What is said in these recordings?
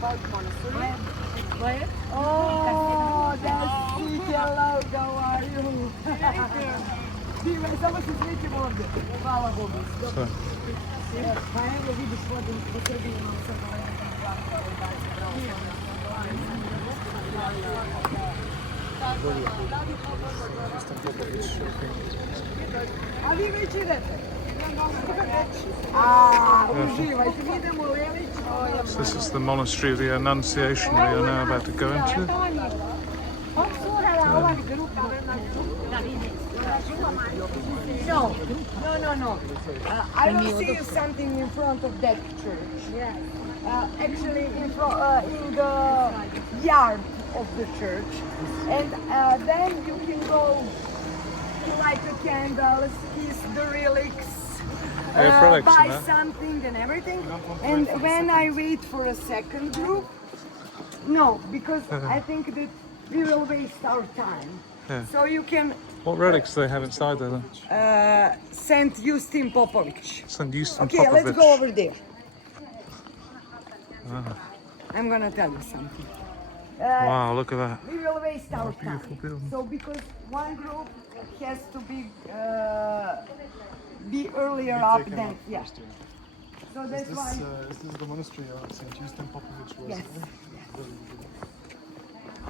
about Monastery. Oh, that's it. Hello, how are you? Diva, samo se srećemo ovdje. Hvala Bogu. So, Pa evo vidiš vodim u Srbiji imam sad A vi već idete? Uživajte, mi idemo Lelić. so this is the monastery of the Annunciation we are now about to go into. No. I will see you something in front of that church. Actually, in the yard of the church, and then you can go to light the candles, kiss the relics, Relics, buy no? something and everything. And when I wait for a second group, no, because I think that we will waste our time. Yeah. So you can. What relics do they have inside there then? Saint Justin Popovic. St. Justin Okay, Popovic. let's go over there. Ah. I'm gonna tell you something. Wow, look at that. We will waste our time. beautiful building. So because one group has to be earlier up than So that's why. Is this the monastery of St. Justin Popovic? Yes.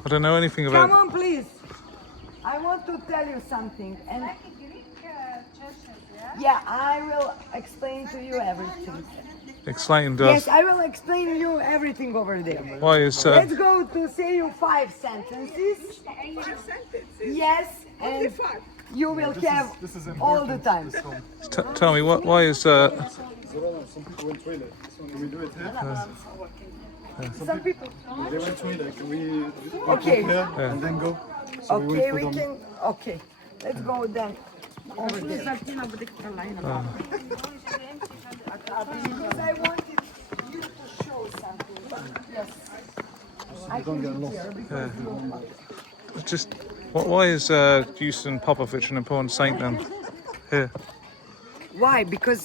I don't know anything Come about. on, please. I want to tell you something, and I will explain to you everything. Explain to Yes, us. I will explain you everything over there. Why is Let's go to say you 5 sentences. 5 sentences? Yes, and Only 5. you will have This is all the time. tell me why is Zorana, some people went toilet. Can we do it here? Some people. They went toilet. Can we Okay. here and then go? So Okay, wait we for them. can. Okay, let's go then over there. Because I wanted you to show something. Yes. I can get be lost. here because you just why is Justin Popovic an important saint then? Here, Why? Because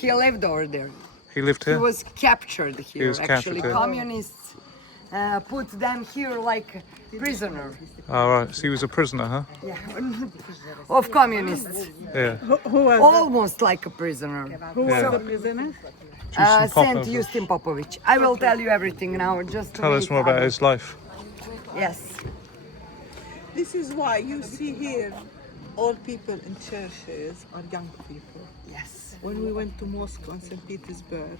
he lived over there. he lived He here. was captured here. was Actually, captured here. communists put them here like prisoner. Oh right, so he was a prisoner, huh? Yeah, of communists. Yeah. Who was Almost like a prisoner. Yeah. the prisoner? Justin Saint Popovic. Justin Popovic. I will tell you everything now. Just Tell us wait. more about his life. Yes. This is why you see here all people in churches are young people. Yes. When we went to Moscow and St. Petersburg,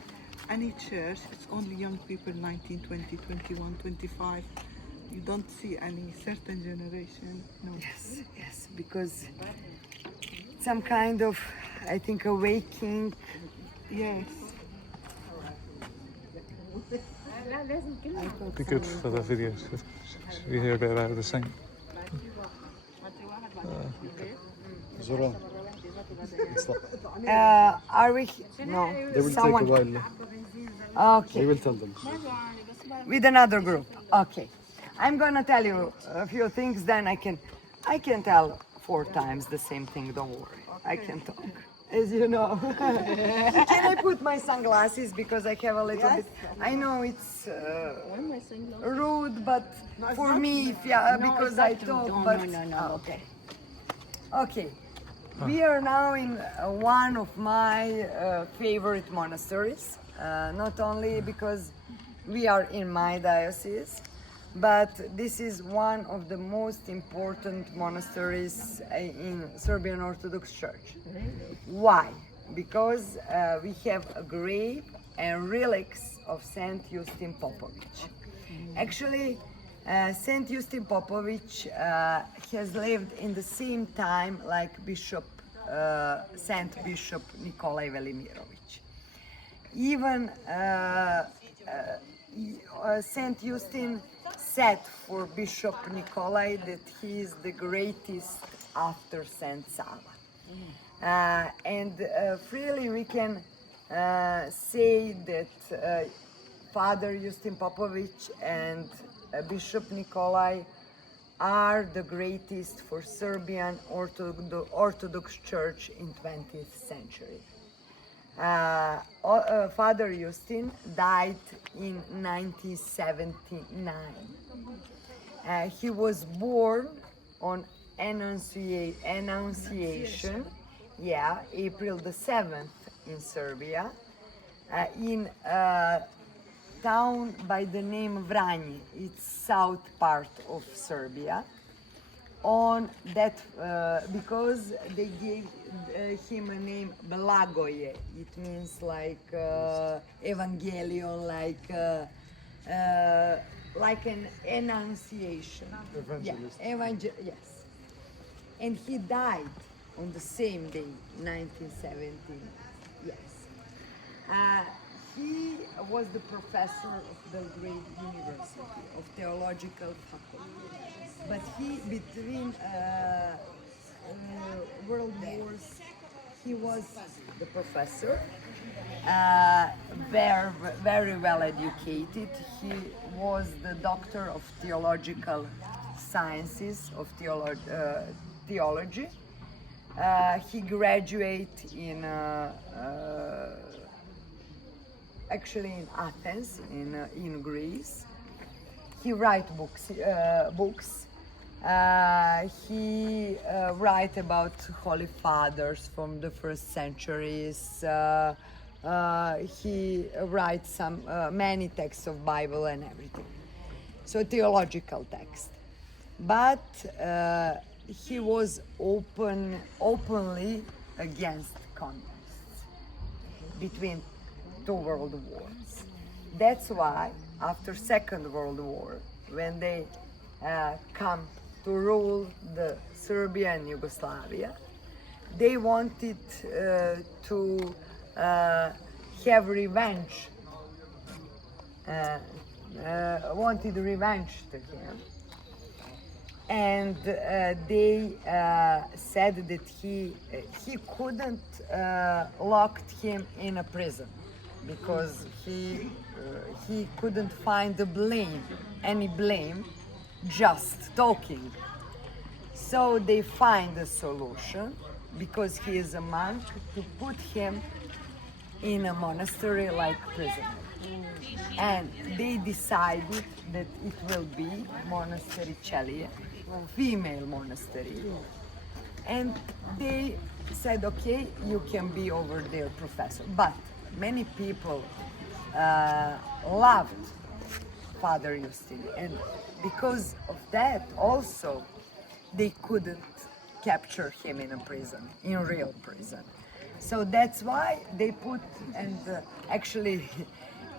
any church, it's only young people, 19, 20, 21, 25. You don't see any certain generation. No. Yes, because some kind of, I think, awakening. Yes. Be good for the videos. Should we hear a bit about the saint? Zorana. Are we? No. They will Someone. take a while. They Okay. will tell them. With another group. Okay. I'm gonna tell you a few things. Then I can tell 4 times the same thing. Don't worry. I can talk. As you know. Can I put my sunglasses because I have a little bit? I know it's rude, but for me, because I talk. No. Okay. Okay. We are now in one of my favorite monasteries. Not only because we are in my diocese, but this is one of the most important monasteries in Serbian Orthodox Church. Why? Because we have a grave and relics of Saint Justin Popovic. Actually, Saint Justin Popovic has lived in the same time like Saint Bishop Nikolai Velimirovic. Even Saint Justin said for Bishop Nikolai that he is the greatest after Saint Sava. And freely we can say that Father Justin Popovic and Bishop Nikolai are the greatest for Serbian Orthodox Church in 20th century. Father Justin died in 1979. He was born on Annunciation, yeah, April the 7th in Serbia, in a town by the name Vranje. It's south part of Serbia. On that, because they gave him a name Blagoje. It means like evangelion, like an annunciation. Evangelist. Yeah, yes. And he died on the same day, 1917. Yes. He was the professor of Belgrade University of Theological Faculty. But he, between world wars, he was the professor, very well educated. He was the doctor of theological sciences, of theology. He graduated in actually in Athens, in Greece. He write books. He write about holy fathers from the first centuries. He writes some many texts of Bible and everything. So theological text, but he was openly against communists between two world wars. That's why after Second World War, when they come to rule the Serbia and Yugoslavia, they wanted to have revenge. Wanted revenge to him, and they said that he couldn't lock him in a prison because he couldn't find any blame, just talking. So they find a solution, because he is a monk, to put him in a monastery like prisoner. And they decided that it will be Monastery Celije, female monastery. And they said, okay, you can be over there, professor. But many people loved Father Justin, and because of that also they couldn't capture him in a prison, in real prison. So that's why they put and actually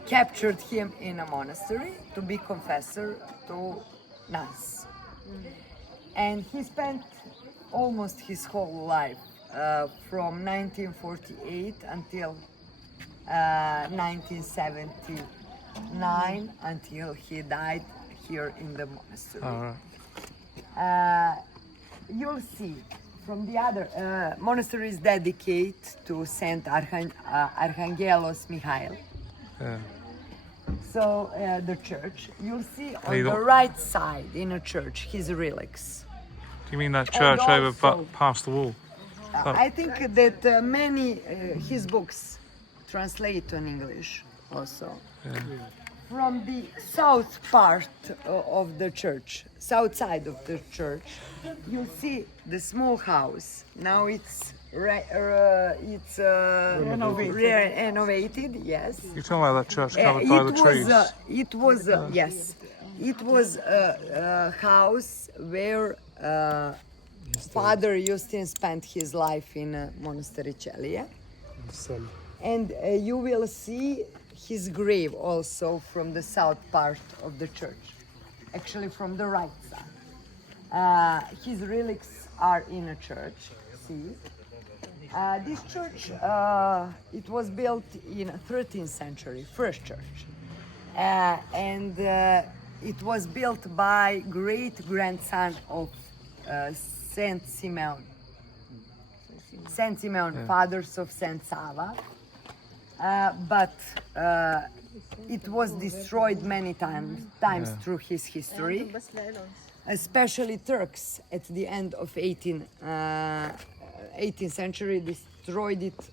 captured him in a monastery to be confessor to nuns. And he spent almost his whole life from 1948 until 1979, until he died here in the monastery. All right. You'll see from the other monastery is dedicated to Saint Archangelos Michael. Yeah. So the church, you'll see on you the got- right side in a church his relics. Do you mean that church over also- past the wall? I think that many his books translate in English also. Yeah. From the south part of the church, south side of the church, you'll see the small house. Now it's renovated. Yes. You're talking about that church covered by the trees. It was a house where Father Justin spent his life in Monastery Celije. And you will see his grave also from the south part of the church, actually from the right side. His relics are in a church, see. This church, it was built in 13th century, first church. And it was built by great-grandson of Saint Simeon. Saint Simeon, fathers of Saint Sava. But it was destroyed many times through his history, especially Turks at the end of 18th century destroyed it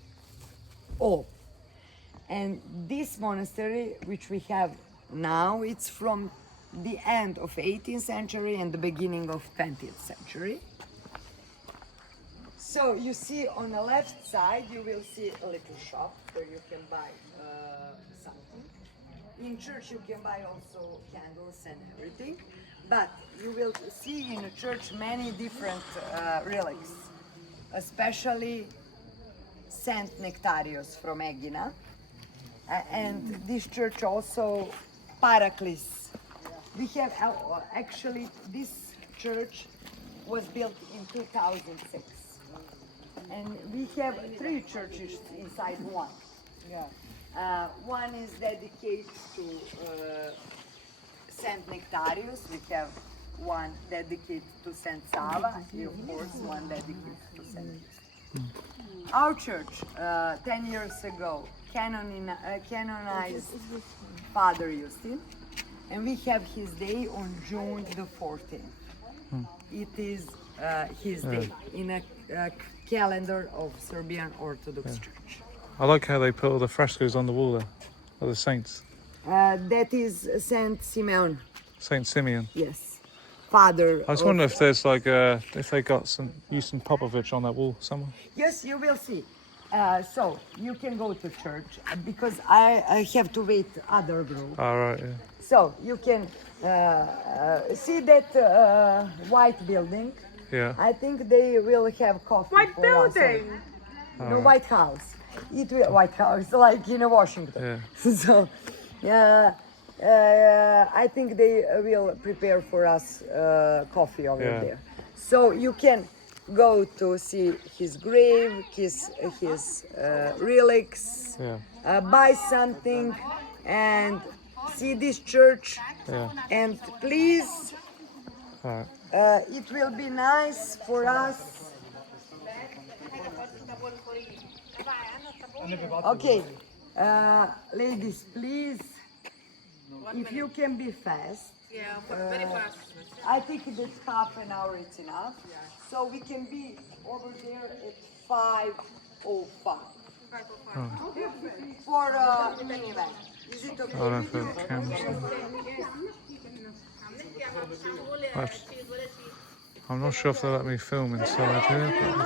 all. And this monastery, which we have now, it's from the end of 18th century and the beginning of 20th century. So you see on the left side, you will see a little shop where you can buy something. In church you can buy also candles and everything, but you will see in the church many different relics, especially Saint Nectarius from Egina, and this church also Paraclis. We have actually this church was built in 2006. And we have 3 churches inside one. Yeah. One is dedicated to Saint Nectarius. We have one dedicated to Saint Sava, and of course one dedicated to Saint Justin. Our church, 10 years ago, canonized Father Justin, and we have his day on June the 14th. It is his day in a calendar of Serbian Orthodox Church. I like how they put all the frescoes on the wall there, of the saints. That is Saint Simeon. Saint Simeon. Yes, father. I was wondering if there's like if they got some Houston Popovic on that wall somewhere. Yes, you will see. So you can go to church because I have to wait other group. All right. Yeah. So you can see that white building. Yeah. I think they will have coffee. White for us. building. No, White House. It will White House, like in Washington. Yeah. So, I think they will prepare for us coffee over there. So you can go to see his grave, his relics, buy something, and see this church. Yeah. And please, Right. it will be nice for us. Okay, ladies, please, if you can be fast. Yeah, very fast. I think that half an hour is enough. So we can be over there at 5:05 for minivan. Is it okay? I don't feel the cameras. I'm not sure if they'll let me film inside here, but